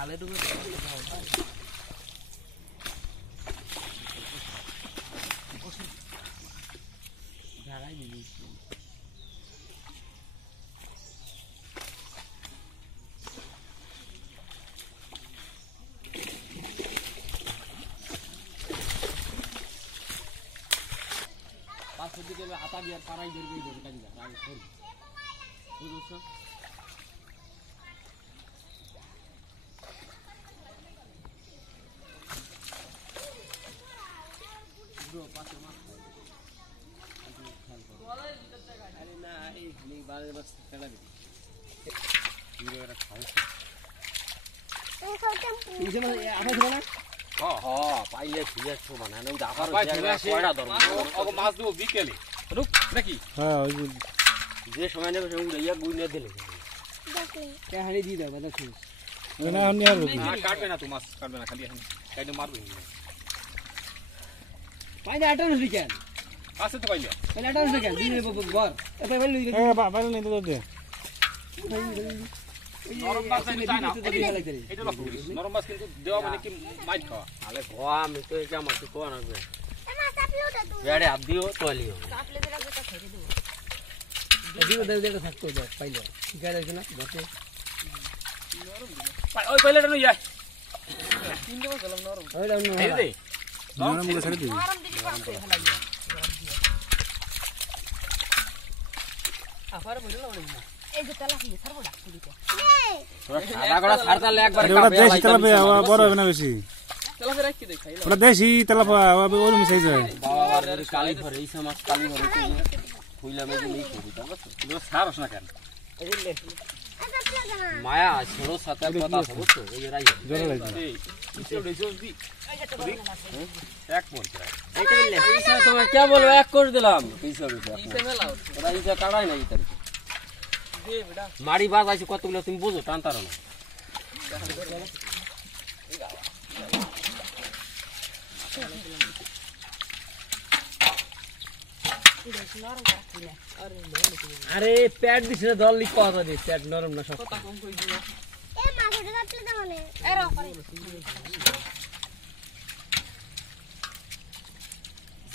খালে ডুবে জায়গায় দিয়েছি পাঁচশো দিকে আটা দিয়ে পাড়াই ধরবে ধরে কাজে যা আমি করি বুঝছো ব্রো পাঁচশো মাছ আরে না এই বারে বাস খেলা দিই হিরো এরা খাওয়া এই যে আপা ছিল না পাইলে ঠিক আছে বানানো ওই আবার কয়টা ধরব ওকে মাছ দেব বিকেলে রুক নাকি হ্যাঁ ওই যে সময় নেবে সঙ্গে ইয়া গুইনে দিলে দেখি কে হাড়ি দি দাও দেখি না আমি আর না কাটবে না তো মাছ কাটবে না খালি এখন কাইতে মারবে পাইলে আটানো কেন কাছে তো পাইলে পাইলে আটানো কেন দিনে ঘর এত পাইলে এ বাইরে নিতে দে নরম মাছ চাই না এটা লক্ষ্য করিস নরম মাছ কিন্তু দেওয়া মানে কি মাইট খাওয়া আরে গোয়া আমি তো এটা মাছ কোয়া না বে বেড়ে আপ দিও তোলিও চাপলে দিলা যেটা খেয়ে দেব দিও দেও থাকতো দাও পাইলে ঠিক আছে না বসে ওই পাইলেটা নই যায় তিনটা মাছ গেলাম নরম ওই দাও না এই দে নরম মুখে ছেড়ে দিবি নরম দিবি পাশে ফেলাইয়া আফার বইলো না এই যে তেলা কি ছাড়বড়া কুড়িতে সাদাগড়া ছাড়তালে একবার ওটা দেশি তেলাপিয়া বড় হবে না বেশি তেলাপিয়া রাখি দে খাইলা ওটা দেশি তেলাপিয়া ওর মিশাই যায় বাবা রে কালি ভরে এই সমাজ কালি ভরে কইলা মেজে নেই কবি তা বস এগুলো সারস না কেন এই লে মায়া ছোড়ো সাথে কথা বুঝছো এই রাই জোরে লাগে এই ইসে রেজোস দি এক মন প্রায় এইটা লে পয়সা তোমার কি বলবো এক করে দিলাম পয়সা পয়সা মেলাও ওরা ইসা কাড়াই না ইতার দে বেটা মারি বাজ আইছে কতগুলো তুমি বুঝো টানতারো না আরে প্যাড দিছ না দল লিক পাওয়া যায় প্যাড নরম না শক্ত কম কই দিও এ মাছটা কাটলে দাও না এ র করে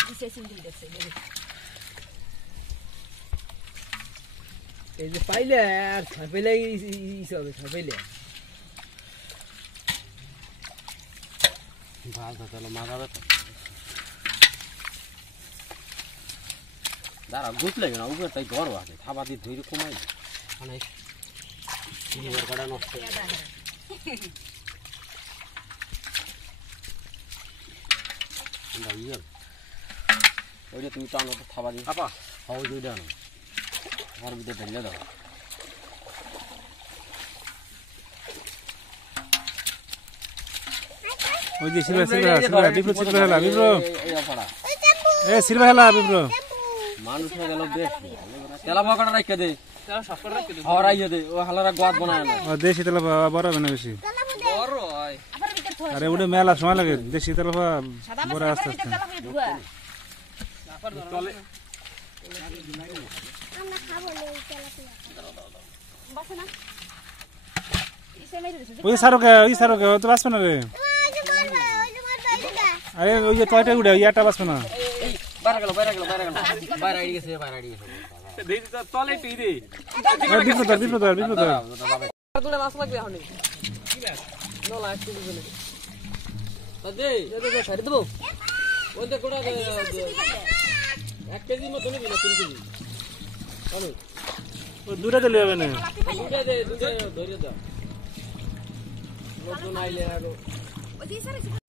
দিছে সিঙ্গেল দেখছে এই যে পাইলে আর ছাপেলে ইসবে ছাপেলে ভালো চলো মাগাবে দাঁড়া গুছলে না উপরে তাই গরম আছে থাবা দিয়ে ধুই কমাই মানে সিলিভার কাটা নষ্ট ওইটা তুমি টানো তো থাবা দিয়ে আপা হাও দুইটা আনো আর ভিতরে ঢেলে দাও ওই যে সিলভা বিপ্রো সিলভা হলা বিপ্রো এ সিলভা হলা বিপ্রো মানুষ হয়ে গেল বেশ তেলা বকাটা রাখতে দে তেলা সব করে রাখতে দে হরাইয়ে দে ও হালারা গোয়াত বানায় না ও দেশি তেলাপিয়া বড় হবে না বেশি বড় হয় আরে ওটা মেলা সময় লাগে দেশি তেলাপিয়া বড় আস্তে আস্তে চলে আমরা খাবো না এই তেলাপিয়া বাসে না ইসে মেরে দিছে ওই সারোকে তো বাসবে না রে ওই যে মারবে এইটা আরে ওই যে টয়টা উড়ে ইয়াটা বাসবে না এই বাইরে গেল বাইরে আইডি গেছে দেই তো তলে টি দে বিপ্রো দুটো মাছ লাগবে এখন কি ব্যাস নো লাইট টু দিলে তাদে দে ছাড়ি দেবো ওই যে কোড়া 1 কেজি মতো নিবি না 3 কেজি আমি ওই দুটা দিলে হবে না দুটা ধরে দাও নতুন আইলে আর ওই যে